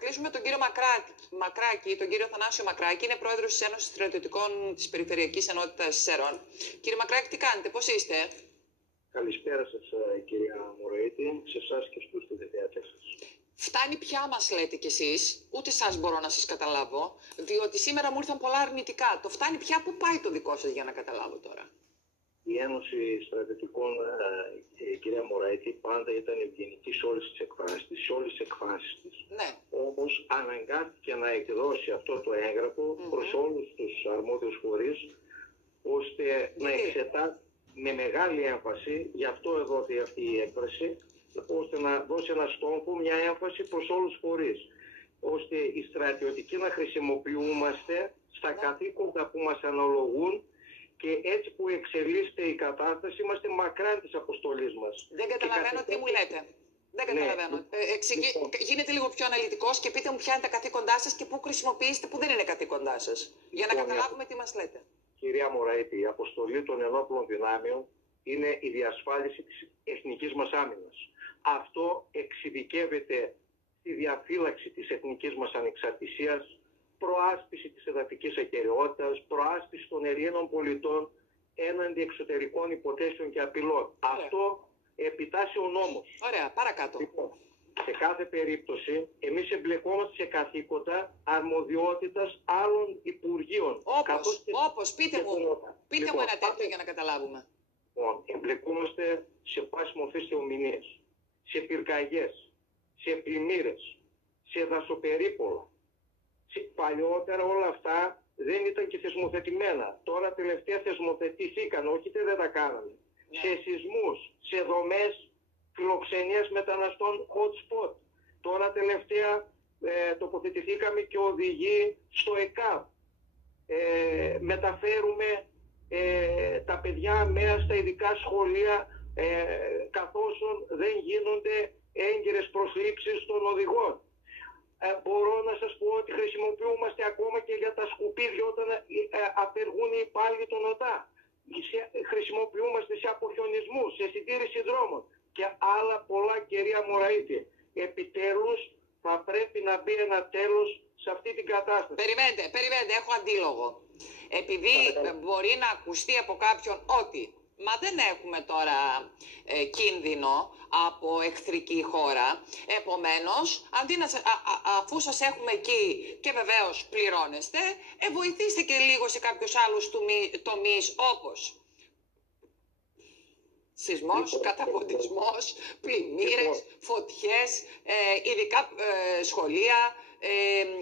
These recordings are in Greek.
κλείσουμε τον κύριο Μακράκη, τον κύριο Θανάσιο Μακράκη, είναι πρόεδρος της Ένωσης Στρατιωτικών της Περιφερειακής Ενότητας Σέρων. Κύριε Μακράκη, τι κάνετε, πώς είστε? Καλησπέρα σας, κυρία Μωραήτη, σε εσάς και στους τηλεθεατές σας. Φτάνει πια, μας λέτε κι εσείς, ούτε σας μπορώ να σας καταλάβω, διότι σήμερα μου ήρθαν πολλά αρνητικά. Το φτάνει πια, πού πάει το δικό σας για να καταλάβω τώρα? Η Ένωση Στρατιωτικών, κυρία Μωραήτη, πάντα ήταν ευγενική σε όλες τις εκφράσεις της, Ναι. Όμως αναγκάστηκε να εκδώσει αυτό το έγγραφο προς όλους τους αρμόδιους φορείς, ώστε να εξετάσει με μεγάλη έμφαση, γι' αυτό εδόθη αυτή η έκφραση, ώστε να δώσει ένα στόχο, μια έμφαση προς όλους τους φορείς, ώστε οι στρατιωτικοί να χρησιμοποιούμαστε στα καθήκοντα που μας αναλογούν, και έτσι που εξελίσσεται η κατάσταση είμαστε μακράν της αποστολής μας. Δεν καταλαβαίνω τι μου λέτε. Δεν καταλαβαίνω. Γίνετε λίγο πιο αναλυτικός και πείτε μου ποια είναι τα καθήκοντά σας και πού χρησιμοποιήσετε που δεν είναι καθήκοντά σας. Για να καταλάβουμε τι μας λέτε. Κυρία Μωραήτη, η αποστολή των ενόπλων δυνάμεων είναι η διασφάλιση της εθνικής μας άμυνας. Αυτό εξειδικεύεται στη διαφύλαξη της εθνικής μας ανεξαρτησίας, προάσπιση της εδαφικής ακεραιότητας, προάσπιση των Ελλήνων πολιτών έναντι εξωτερικών υποθέσεων και απειλών. Αυτό επιτάσσει ο νόμος. Ωραία, παρακάτω. Λοιπόν, σε κάθε περίπτωση, εμείς εμπλεκόμαστε σε καθήκοντα αρμοδιότητας άλλων υπουργείων. Όπως, πείτε μου ένα τέτοιο για να καταλάβουμε. Λοιπόν, εμπλεκόμαστε σε πάση μορφές θεομηνίες, σε πυρκαγιές, σε πλημμύρες, σε δασοπερίπολα. Παλιότερα όλα αυτά δεν ήταν και θεσμοθετημένα. Τώρα τελευταία θεσμοθετηθήκαν, όχι δεν τα κάνανε. Ναι. Σε σεισμούς, σε δομές φιλοξενίας μεταναστών hot spot. Τώρα τελευταία τοποθετηθήκαμε και οδηγεί στο ΕΚΑΒ. Μεταφέρουμε τα παιδιά μέσα στα ειδικά σχολεία, καθώς δεν γίνονται έγκυρες προσλήψεις των οδηγών. Μπορώ να σας πω ότι χρησιμοποιούμαστε ακόμα και για τα σκουπίδια όταν απεργούν οι υπάλληλοι των ΟΤΑ. Χρησιμοποιούμαστε σε αποχιονισμούς, σε συντήρηση δρόμων και άλλα πολλά, κυρία Μωραήτη. Επιτέλους θα πρέπει να μπει ένα τέλος σε αυτή την κατάσταση. Περιμένετε, έχω αντίλογο. Επειδή μπορεί να ακουστεί από κάποιον ότι μα δεν έχουμε τώρα κίνδυνο από εχθρική χώρα. Επομένως, αντί αφού σας έχουμε εκεί και βεβαίως πληρώνεστε, βοηθήστε και λίγο σε κάποιους άλλους τομείς όπως σεισμός, καταποντισμός, πλημμύρες, φωτιές, ειδικά σχολεία,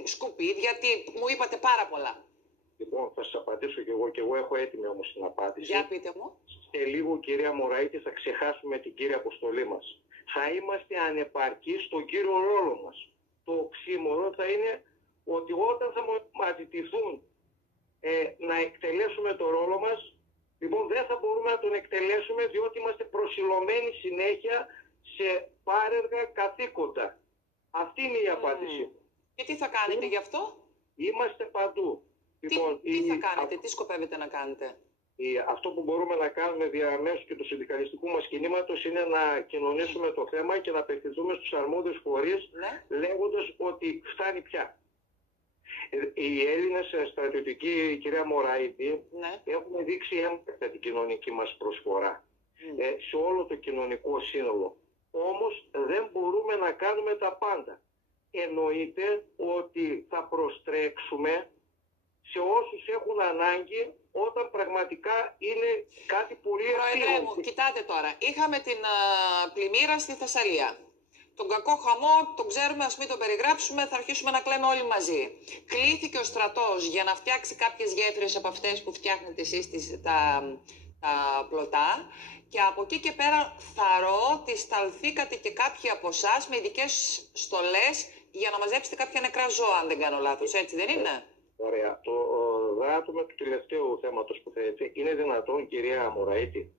σκουπίδια, μου είπατε πάρα πολλά. Λοιπόν, θα σας απαντήσω και εγώ έχω έτοιμη όμως την απάντηση. Για πείτε μου. Σε λίγο, κυρία Μωραήτη, θα ξεχάσουμε την κύρια αποστολή μας. Θα είμαστε ανεπαρκείς στον κύριο ρόλο μας. Το οξύμορο θα είναι ότι όταν θα μας ζητηθούν να εκτελέσουμε το ρόλο μας, λοιπόν δεν θα μπορούμε να τον εκτελέσουμε, διότι είμαστε προσιλωμένοι συνέχεια σε πάρεργα καθήκοντα. Αυτή είναι η απάντηση. Και τι θα κάνετε γι' αυτό? Είμαστε παντού. Λοιπόν, τι θα κάνετε, τι σκοπεύετε να κάνετε? Αυτό που μπορούμε να κάνουμε διαμέσου και του συνδικαλιστικού μας κινήματος είναι να κοινωνήσουμε το θέμα και να απευθυνθούμε στους αρμόδιους φορείς, λέγοντας ότι φτάνει πια. Οι Έλληνες στρατιωτικοί, κυρία Μωραήτη, έχουν δείξει έμπρακτα την κοινωνική μας προσφορά σε όλο το κοινωνικό σύνολο. Όμως δεν μπορούμε να κάνουμε τα πάντα. Εννοείται ότι θα προστρέξουμε σε όσους έχουν ανάγκη όταν πραγματικά είναι κάτι πολύ ευθύνο. Πρόεδρε μου, κοιτάτε τώρα, είχαμε την πλημμύρα στη Θεσσαλία. Τον κακό χαμό, τον ξέρουμε, ας μην τον περιγράψουμε, θα αρχίσουμε να κλαίμε όλοι μαζί. Κλήθηκε ο στρατός για να φτιάξει κάποιες γέφυρες από αυτές που φτιάχνετε εσείς τα πλωτά, και από εκεί και πέρα θαρώ ότι σταλθήκατε και κάποιοι από εσάς με ειδικές στολές για να μαζέψετε κάποια νεκρά ζώα, αν δεν κάνω λάθος, έτσι δεν είναι? Ωραία. Το δράτωμα του τελευταίου θέματος που θέλετε, είναι δυνατόν, κυρία Μωραήτη,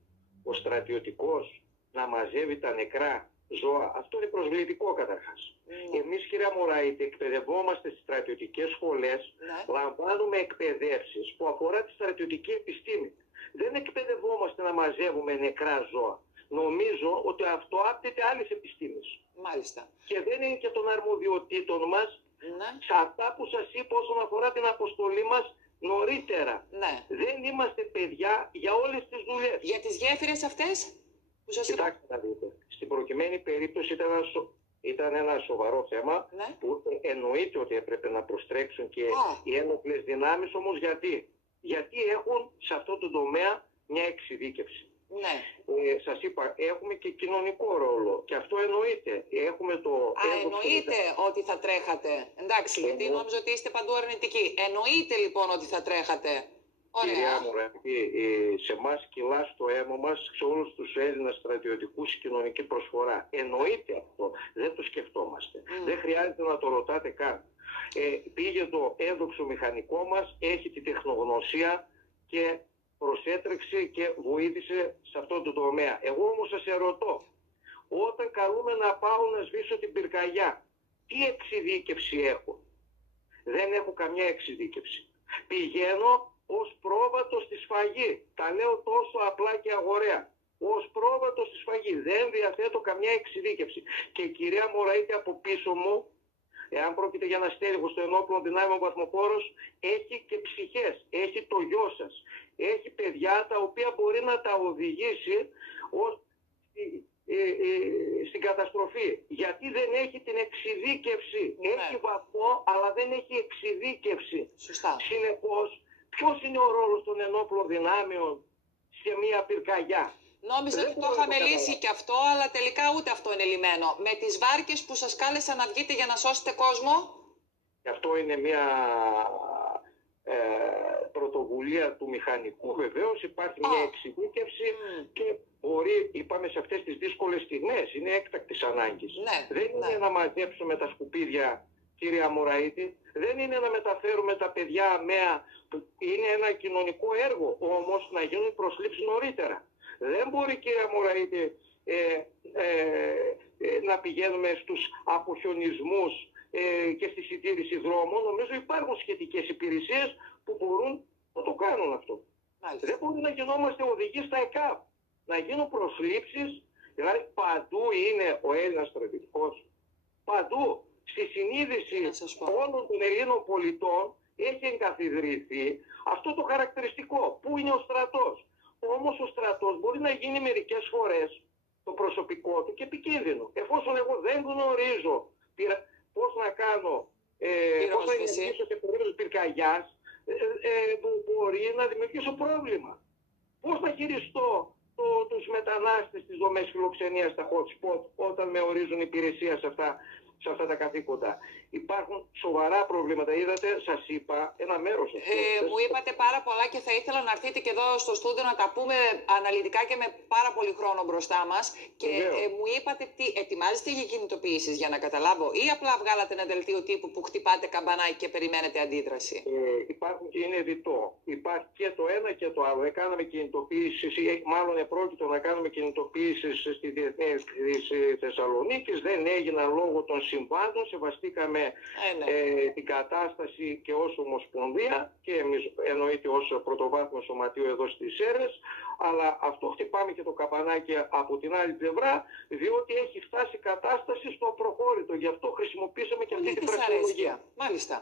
ο στρατιωτικός να μαζεύει τα νεκρά ζώα? Αυτό είναι προσβλητικό καταρχάς. Εμείς, κυρία Μωραήτη, εκπαιδευόμαστε στις στρατιωτικές σχολές, λαμβάνουμε εκπαιδεύσεις που αφορά τη στρατιωτική επιστήμη. Δεν εκπαιδευόμαστε να μαζεύουμε νεκρά ζώα. Νομίζω ότι αυτό άπτεται άλλης επιστήμης. Μάλιστα. Και δεν είναι και των αρμοδιοτήτων μας σε αυτά που σας είπα όσον αφορά την αποστολή μας νωρίτερα. Δεν είμαστε παιδιά για όλες τις δουλειές. Για τις γέφυρες αυτές που σας είπα. Κοιτάξτε να δείτε. Στην προκειμένη περίπτωση ήταν ένα σοβαρό θέμα που εννοείται ότι έπρεπε να προστρέξουν και οι ένοπλες δυνάμεις, όμως γιατί έχουν σε αυτό το τομέα μια εξειδίκευση. Σας είπα, έχουμε και κοινωνικό ρόλο και αυτό εννοείται. Εννοείται ότι θα τρέχατε. Εντάξει, γιατί νόμιζα ότι είστε παντού αρνητικοί. Εννοείται λοιπόν ότι θα τρέχατε. Κυρία μου, σε εμάς κυλά στο αίμα μας, σε όλους τους Έλληνες στρατιωτικούς, η κοινωνική προσφορά. Εννοείται αυτό. Δεν το σκεφτόμαστε. Δεν χρειάζεται να το ρωτάτε καν. Πήγε το ένδοξο μηχανικό μας, έχει τη τεχνογνωσία και προσέτρεξε και βοήθησε σε αυτό το τομέα. Εγώ όμως σας ερωτώ, όταν καλούμε να πάω να σβήσω την πυρκαγιά, τι εξειδίκευση έχω? Δεν έχω καμιά εξειδίκευση. Πηγαίνω ως πρόβατο στη σφαγή. Τα λέω τόσο απλά και αγοραία. Ως πρόβατο στη σφαγή. Δεν διαθέτω καμιά εξειδίκευση. Και η κυρία Μωραήτη από πίσω μου, εάν πρόκειται για ένα στέλεχο στο ενόπλων δυνάμεων βαθμοπόρος, έχει και ψυχές. Έχει το γιο σας. Έχει παιδιά τα οποία μπορεί να τα οδηγήσει στην καταστροφή. Γιατί δεν έχει την εξειδίκευση. Έχει βαθμό, αλλά δεν έχει εξειδίκευση. Συνεπώς, ποιος είναι ο ρόλος των ενόπλων δυνάμεων σε μια πυρκαγιά? Νόμιζα ότι το είχαμε λύσει και αυτό, αλλά τελικά ούτε αυτό είναι λυμένο. Με τις βάρκες που σας κάλεσαν να βγείτε για να σώσετε κόσμο. Και αυτό είναι μια πρωτοβουλία του μηχανικού. Βεβαίως υπάρχει μια εξειδίκευση και μπορεί, είπαμε, σε αυτές τις δύσκολες στιγμές, είναι έκτακτης ανάγκης. Δεν είναι να μαζέψουμε τα σκουπίδια, κυρία Μωραήτη, δεν είναι να μεταφέρουμε τα παιδιά αμαία, είναι ένα κοινωνικό έργο, όμως να γίνουν προσλήψεις νωρίτερα. Δεν μπορεί, κυρία Μωραήτη, να πηγαίνουμε στους αποχιονισμούς και στη συντήρηση δρόμων. Νομίζω υπάρχουν σχετικές υπηρεσίες που μπορούν να το κάνουν αυτό. Δεν μπορεί να γινόμαστε οδηγοί στα ΕΚΑΒ. Να γίνουν προσλήψεις, δηλαδή παντού είναι ο Έλληνας στρατιωτικός. Παντού. Στη συνείδηση όλων των Ελλήνων πολιτών έχει εγκαθιδρυθεί αυτό το χαρακτηριστικό. Πού είναι ο στρατός? Όμως ο στρατός μπορεί να γίνει μερικές φορές το προσωπικό του και επικίνδυνο. Εφόσον εγώ δεν γνωρίζω πώς να κάνω, πώς να ενεργήσω σε περίπτωση πυρκαγιάς, μπορεί να δημιουργήσω πρόβλημα. Πώς να χειριστώ τους μετανάστες στις δομές φιλοξενίας στα hot spot όταν με ορίζουν υπηρεσία σε αυτά τα καθήκοντα? Υπάρχουν σοβαρά προβλήματα. Είδατε, σας είπα ένα μέρος. Μου είπατε πάρα πολλά και θα ήθελα να έρθετε και εδώ στο στούντιο να τα πούμε αναλυτικά και με πάρα πολύ χρόνο μπροστά μας. Και μου είπατε τι ετοιμάζεστε για κινητοποιήσεις, για να καταλάβω, ή απλά βγάλατε ένα δελτίο τύπου που χτυπάτε καμπανάκι και περιμένετε αντίδραση? Υπάρχουν και είναι διτό. Υπάρχει και το ένα και το άλλο. Κάναμε κινητοποιήσεις, ή μάλλον επρόκειτο να κάνουμε κινητοποιήσεις στη Διεθνή της Θεσσαλονίκης. Δεν έγιναν λόγω των συμβάντων. Σεβαστήκαμε την κατάσταση και ως Ομοσπονδία και εμείς εννοείται ως πρωτοβάθμιο σωματείο εδώ στις Σέρρες, αλλά αυτό χτυπάμε και το καμπανάκι από την άλλη πλευρά, διότι έχει φτάσει η κατάσταση στο προχώρητο. Γι' αυτό χρησιμοποίησαμε και αυτή την φρασιολογία. Μάλιστα.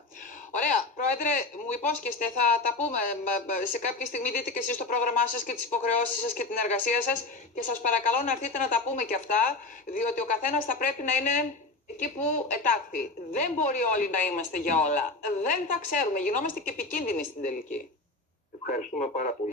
Ωραία. Πρόεδρε, μου υπόσχεστε, θα τα πούμε σε κάποια στιγμή. Δείτε και εσείς το πρόγραμμά σας και τις υποχρεώσεις σας και την εργασία σας και σας παρακαλώ να έρθετε να τα πούμε και αυτά, διότι ο καθένας θα πρέπει να είναι εκεί που ετάχθη. Δεν μπορεί όλοι να είμαστε για όλα. Δεν τα ξέρουμε. Γινόμαστε και επικίνδυνοι στην τελική. Ευχαριστούμε πάρα πολύ.